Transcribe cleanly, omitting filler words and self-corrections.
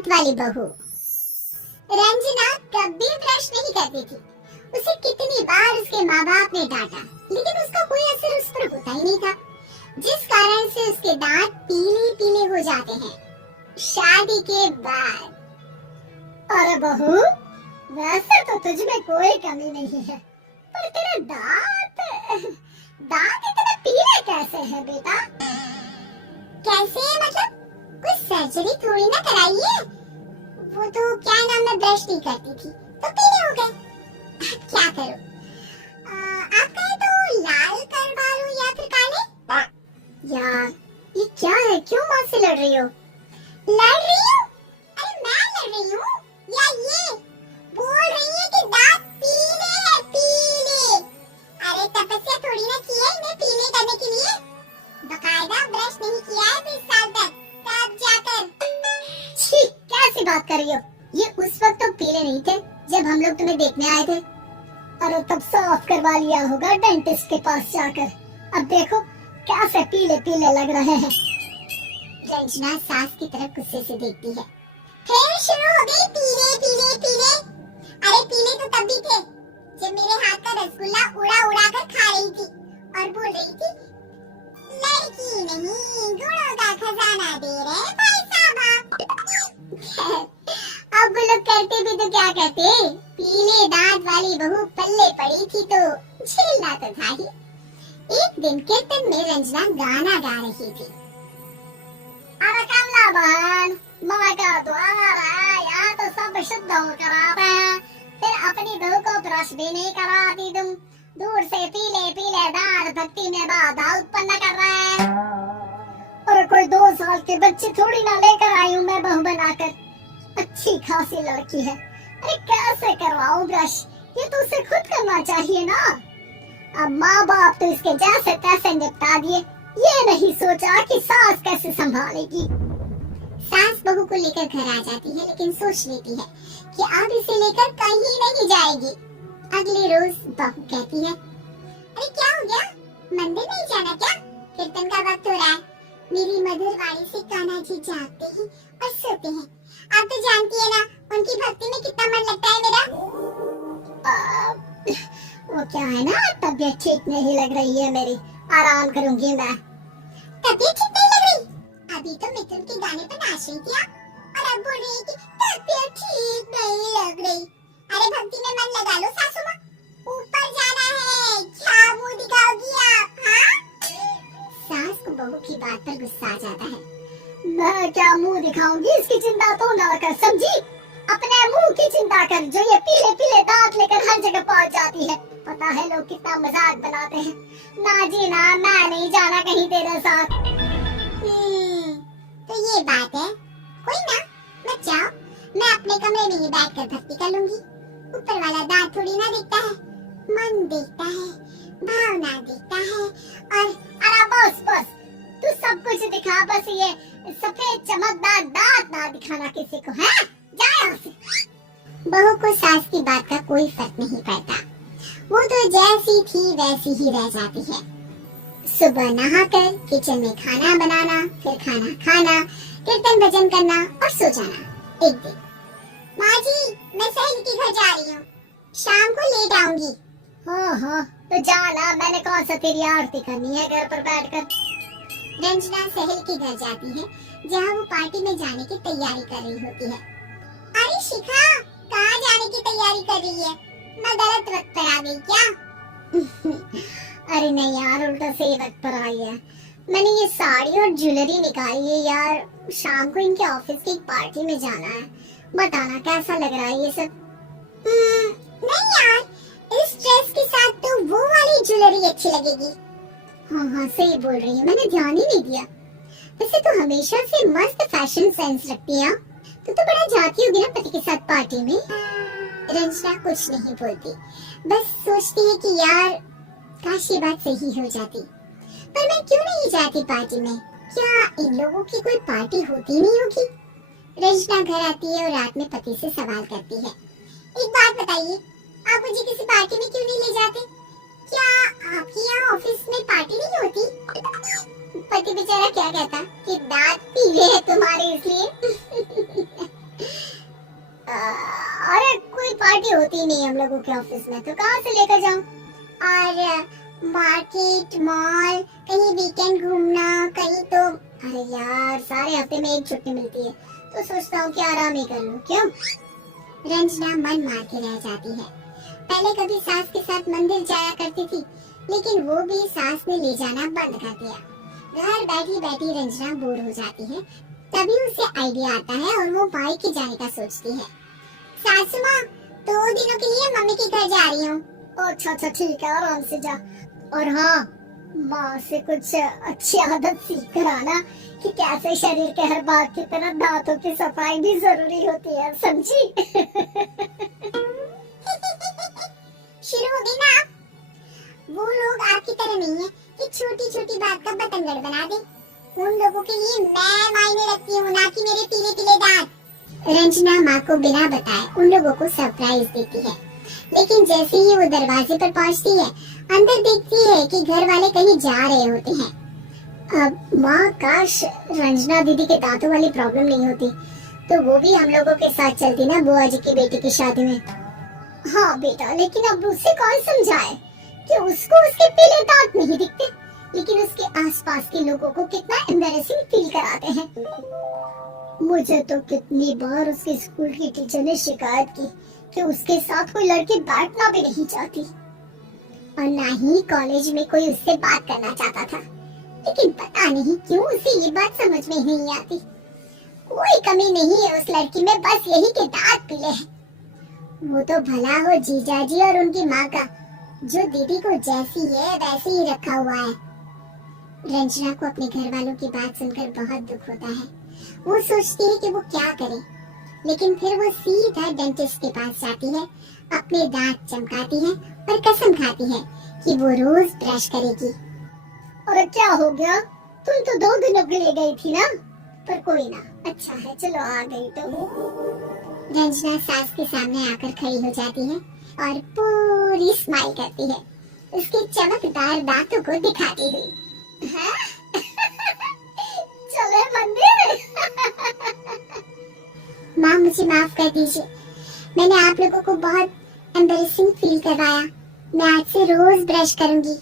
दांत वाली बहू। रंजना कभी ब्रश नहीं करती थी। उसे कितनी बार उसके माँ बाप ने डांटा, लेकिन उसका कोई असर उस पर होता ही नहीं था, जिस कारण से उसके दांत पीले पीले हो जाते हैं शादी के बाद। अरे बहू, वैसे तो तुझ में कोई कमी नहीं है, पर तेरा दांत इतने पीले कैसे है बेटा? कैसे है मतलब? कोई सर्जरी थोड़ी ना कराई है। वो तो क्या नाम, मैं ब्रश नहीं करती थी तो पीले हो गए। क्या करूं? आप कहे तो लाल करवा लूं या फिर काले? यार ये क्या है, क्यों माँ से लड़ रही हो? लड़ रही हूँ? अरे मैं लड़ रही हूँ या ये बोल रही है कि दांत पीले हैं, पीले। अरे तपस्या थोड़ी ना की है इन्हें पीले करने के लिए, बकायदा ब्रश नहीं किया है 20 साल तक, तब जाकर। छी, कैसी बात कर रही हो? ये उस वक्त तो पीले नहीं थे जब हम लोग तुम्हें देखने आए थे। अरे तब साफ करवा लिया होगा डेंटिस्ट के पास जाकर। अब देखो कैसे पीले पीले लग रहे हैं। रंजना सास की तरफ गुस्से से देखती है। फिर शुरू हो गई पीले पीले पीले। अरे पीले तो तब भी थे जब मेरे हाथ का रसगुल्ला उड़ा उड़ा कर खा रही थी और बोल रही थी, लड़की नहीं गुणों का खजाना दे रहे भाई साहब। अब वो लोग करते भी तो क्या कहते, पीले दांत वाली बहू पल्ले पड़ी थी तो झेलना तो था ही। एक दिन कीर्तन में रंजना गाना गा रही थी। अरे कमला बहन, माँ का द्वार है, यहाँ तो सब शुद्ध हो कराते हैं, फिर अपनी बहू को ब्रश भी नहीं कराती तुम। दूर से पीले पीले दांत भक्ति में बाधा उत्पन्न कर रहे हैं। अरे कोई 2 साल के बच्चे थोड़ी ना लेकर आई हूँ मैं बहू बनाकर, अच्छी खासी लड़की है। अरे कैसे करवाऊं ब्रश, ये तो उसे खुद करना चाहिए ना। अब माँ बाप तो इसके जैसे तैसे निपटा दिए, ये नहीं सोचा कि सास कैसे संभालेगी। सास बहू को लेकर घर आ जाती है, लेकिन सोच लेती है कि अब इसे लेकर कहीं नहीं जाएगी। अगले रोज बहू कहती है, अरे क्या हो गया, मंदिर नहीं जाना क्या? कीर्तन का वक्त हो रहा है। मेरी मधुर वाणी से कान्हा जी जागते हैं और सोते हैं। आप तो जानती है ना उनकी भक्ति में कितना मन लगता है मेरा। वो क्या है ना, तबीयत ठीक नहीं लग रही है मेरी, आराम करूंगी मैं। तबीयत ठीक नहीं लग रही? अभी तो मिथुन के गाने पर नाच रही थी आप, और अब बोल रही है कि तबीयत ठीक नहीं लग रही। अरे भक्ति में मन लगा लो सासू माँ, ऊपर जाना है, क्या मुंह दिखाओगी आप? हाँ? सास को बहू की बात पर गुस्सा आ जाता है। मैं क्या मुंह दिखाऊंगी, इसकी चिंता तो ना कर, समझी? अपने मुंह की चिंता कर, जो ये पीले पीले दांत लेकर हर जगह पहुंच जाती है। पता है लोग कितना मजाक बनाते हैं। ना जी ना, मैं नहीं जाना कहीं तेरे साथ। तो ये बात है, कोई ना, मत जाओ, मैं अपने कमरे में ही बैठकर भक्ति कर लूंगी। ऊपर वाला दांत थोड़ी ना देखता है, मन देखता है, भावना देखता है। और अरे बस बस, तू सब कुछ दिखा, बस ये सफेद चमकदार दांत ना दिखाना किसी को, है? जा यहाँ से। बहू को सास की बात का कोई फर्क नहीं पड़ता, वो तो जैसी थी वैसी ही रह जाती है। सुबह नहाकर किचन में खाना बनाना, फिर खाना खाना, कीर्तन भजन करना और सो जाना। एक दिन, माँ जी मैं सहेली के घर जा रही हूँ, शाम को लेट आऊंगी। हाँ तो जाना, मैंने कौन सा तेरी आरती करनी है घर पर बैठकर। रंजना सहेली के घर जाती है, जहाँ वो पार्टी में जाने की तैयारी कर रही होती है। अरे शिखा, कहाँ जाने की तैयारी कर रही है? मैं गलत वक्त पर आ गई क्या? अरे नहीं यार, उल्टा सही वक्त पर आई है। मैंने ये साड़ी और ज्वेलरी निकाली है यार, शाम को इनके ऑफिस की एक पार्टी में जाना है। बताना कैसा लग रहा है ये सब? नहीं यार, इस ड्रेस के साथ तो वो वाली ज्वेलरी अच्छी लगेगी। हाँ सही बोल रही है, मैंने ध्यान ही नहीं दिया। वैसे तो हमेशा से मस्त फैशन सेंस रखती है, तो बड़ा जाती होगी ना पति के साथ पार्टी में। रंजना कुछ नहीं बोलती, बस सोचती है कि यार काश ये बात सही हो जाती, पर मैं क्यों नहीं जाती पार्टी में? क्या इन लोगों की कोई पार्टी होती नहीं होगी? रंजना घर आती है और रात में पति से सवाल करती है, एक बात बताइए, आप मुझे किसी पार्टी में क्यों नहीं ले जाते? क्या आपके यहाँ ऑफिस में पार्टी नहीं होती? पति बेचारा क्या कहता कि दांत पीले हैं तुम्हारे इसलिए। पार्टी होती नहीं हम लोगों के ऑफिस में, तो कहाँ से लेकर जाऊं? और मार्केट, मॉल, कहीं वीकेंड घूमना, कहीं तो अरे यार सारे हफ्ते में एक छुट्टी मिलती है, तो सोचता हूँ कि आराम ही कर लूं। क्यों? रंजना मन मार के रह जाती है। पहले कभी सास के साथ मंदिर जाया करती थी, लेकिन वो भी सास ने ले जाना बंद कर दिया। घर बैठी बैठी रंजना बोर हो जाती है। तभी उसे आइडिया आता है और वो मायके जाने का सोचती है। सासू माँ, 2 दिनों के लिए मम्मी के घर जा रही हूँ। अच्छा अच्छा ठीक है, आराम से जा। और हाँ, माँ से कुछ अच्छी आदत सीख कर आना कि कैसे शरीर के हर बात की तरह दांतों की सफाई भी जरूरी होती है, समझी? शुरू हो गई ना? वो लोग आपकी तरह नहीं है कि छोटी छोटी बात का बतंगड़ बना दे। उन लोगों के लिए मैं मायने रखती हूँ, ना कि मेरे पीले पीले दांत। रंजना माँ को बिना बताए उन लोगों को सरप्राइज देती है, लेकिन जैसे ही वो दरवाजे पर पहुँचती है, अंदर देखती है कि घर वाले कहीं जा रहे होते हैं। अब माँ, काश रंजना दीदी के दांतों वाली प्रॉब्लम नहीं होती, तो वो भी हम लोगों के साथ चलती ना बुआ जी की बेटी की शादी में। हाँ बेटा, लेकिन अब उसे कौन समझाए कि उसको उसके पीले दांत नहीं दिखते, लेकिन उसके आसपास के लोगों को कितना एम्बैरेसिंग फील कराते हैं। मुझे तो कितनी बार उसके स्कूल की टीचर ने शिकायत की कि उसके साथ कोई लड़की बैठना भी नहीं चाहती, और ना ही कॉलेज में कोई उससे बात करना चाहता था। लेकिन पता नहीं क्यों उसे ये बात समझ में नहीं आती। कोई कमी नहीं है उस लड़की में, बस यही कि दांत पीले हैं। वो तो भला हो जीजाजी और उनकी माँ का, जो दीदी को जैसी है वैसे ही रखा हुआ है। रंजना को अपने घर वालों की बात सुनकर बहुत दुख होता है। वो सोचती है कि वो क्या करे, लेकिन फिर वो सीधा डेंटिस्ट के पास जाती है, अपने दांत चमकाती है और कसम खाती है कि वो रोज ब्रश करेगी। और क्या हो गया? तुम तो 2 दिनों के लिए गई थी ना? पर कोई ना, अच्छा है, चलो आ गई तो। रंजना सास के सामने आकर खड़ी हो जाती है और पूरी स्माइल करती है, उसके चमकदार दांतों को दिखाती हुई। चले मंदिर। माँ, मुझे माफ कर दीजिए, मैंने आप लोगों को बहुत एम्बैरेसिंग फील करवाया। मैं आज से रोज ब्रश करूंगी।